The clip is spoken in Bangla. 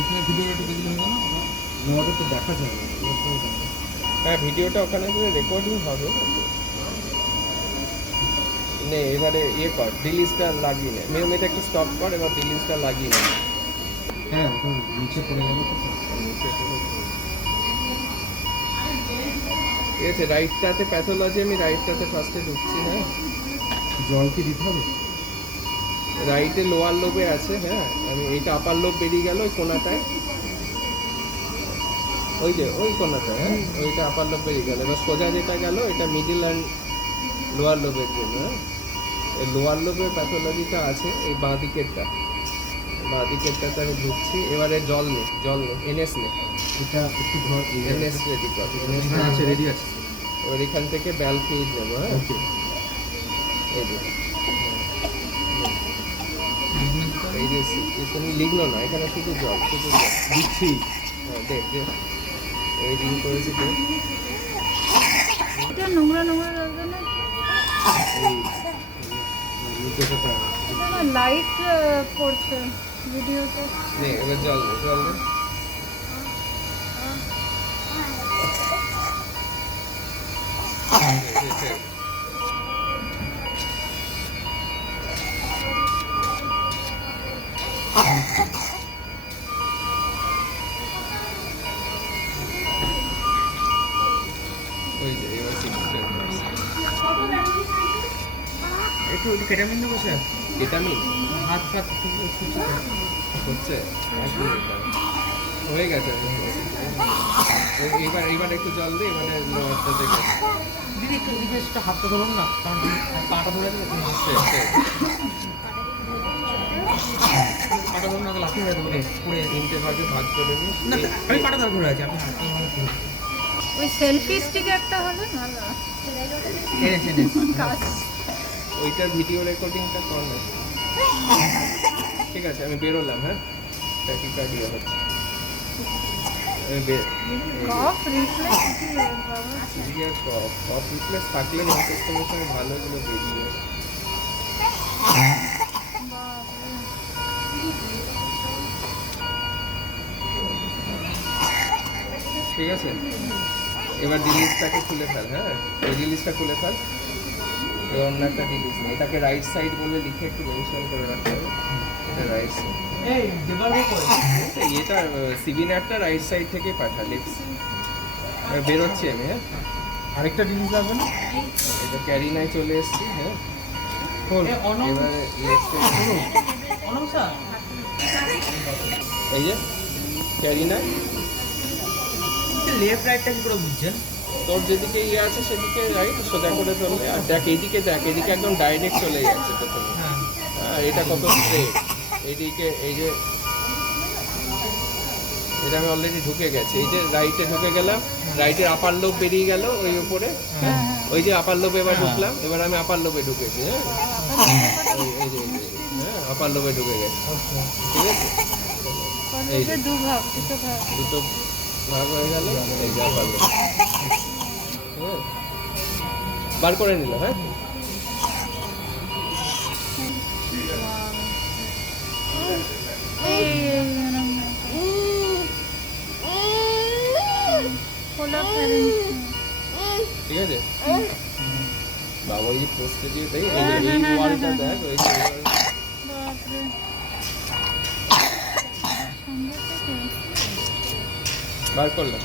ওইখানে ভিডিওটা দেখলে হবে না? নোয়াটা তো দেখা যায় না। হ্যাঁ ভিডিওটা ওখানে রেকর্ডিং হবে। নে এবারে ইয়ে কর, ডিলিটটা লাগিয়ে নে, মেয়েটা একটু স্টপ কর, এবার ডিলিটটা লাগিয়ে নে। হ্যাঁ ওটা নিচে পড়ে গেল তো। ঠিক আছে, রাইটটাতে প্যাথোলজি, আমি রাইটটাতে ফার্স্টে ঢুকছি। হ্যাঁ জল কি দিতে হবে? রাইটে লোয়ার লোবে আছে। হ্যাঁ আমি এইটা আপার লোব বেরিয়ে গেল ওই কোনাটায়, ওই যে ওই কোনাটায়। হ্যাঁ ওইটা আপার লোব বেরিয়ে গেল। এবার সোজা যেটা গেল এটা মিডিল অ্যান্ড লোয়ার লোবের জন্য। হ্যাঁ এই লোয়ার লোবের প্যাথোলজিটা আছে এই বাঁ দিকেরটাতে আমি ঢুকছি। এবারে জল নে এনএস নে, এটা একটু ধর। এনএস রেডি কর। হ্যাঁ আছে, রেডি আছে। এবার এখান থেকে ব্যাল ফ্লুইড নেবো। হ্যাঁ ওকে। এই যে এই যে তুমি লিখলো না, এখানে শুধু জল দিচ্ছি। হ্যাঁ দেখ এই রিং করেছি তো। এটা নোংরা লাগবে না? এই নির্দেশটা লাইট পড়ছে ভিডিওতে। নে এবার জল দে। ওই যে এবার একটু কেটামিন দেবো স্যার। ভিটামিন হাত পা হচ্ছে 1 মিনিট হয়ে গেছে। এবার একটু জল দে, এবারে লোয়ারটা থেকে দিদি একটু এদিকে একটু হাতটা ধরুন না, কারণ পাটা ধরে দেবে। পাটা ধরুন না, লাঠি হয়ে দেবো পুড়ে। 3টে ভাগে ভাগ করে নিস। না আমি পাটা ধরে আছি, আপনি হাতটা ধরে। ওই সেলফি স্টিক একটা হলে ভালো। এনেছে কাজ ওইটার ভিডিও রেকর্ডিংটা কর না। ঠিক আছে আমি বেরোলাম। হ্যাঁ ট্যাকিকার্ডিয়া হচ্ছে। কফ রিফ্লেক্স বাবা। সিভিয়ার কফ রিফ্লেক্স থাকলে ইনফেকশনের সঙ্গে ভালো এগুলো বেরিয়ে যায়। ঠিক আছে এবার ডিলিজটাকে খুলে ফেল। হ্যাঁ এই ডিলিজটা খুলে ফেল। এই অন্য একটা ডিলিজ নেই, এটাকে রাইট সাইড বলে লিখে একটু মেনশন করে রাখতে হবে। এটা রাইট সাইড। এই দেবার কই? এটা সিবিনারটা রাইট সাইড থেকে পাঠা, লেফট বেরোচ্ছি আমি। হ্যাঁ আরেকটা জিনিস লাগবে না? এটা ক্যারিনায় চলে এসেছি। হ্যাঁ এবারে অনুষা এই যে ক্যারিনায় লেফট রাইটটা কি করে বুঝছেন? তোর যেদিকে ইয়ে আছে সেদিকে রাইট সোজা করে চলবে। আর দেখ এইদিকে একদম ডাইরেক্ট চলে যাচ্ছে প্রথমে। হ্যাঁ আর এটা কত স্ট্রেট, এইদিকে এই যে এটা আমি অলরেডি ঢুকে গেছি। এই যে রাইটে ঢুকে গেলাম, রাইটের আপার লোব বেরিয়ে গেল ওই উপরে। হ্যাঁ ওই যে আপার লোবে এবার ঢুকলাম, এবার আমি আপার লোবে ঢুকেছি। হ্যাঁ এই যে হ্যাঁ আপার লোবে ঢুকে গেছে। ঠিক আছে এই যে দুটো ভাগ হয়ে গেল। এই যে আপার লোব বার করে নিল। হ্যাঁ ঠিক আছে বাবা এই পোস্টে দিয়ে দেয়। এই ওয়ালটা দেখ, ওই বার করলাম।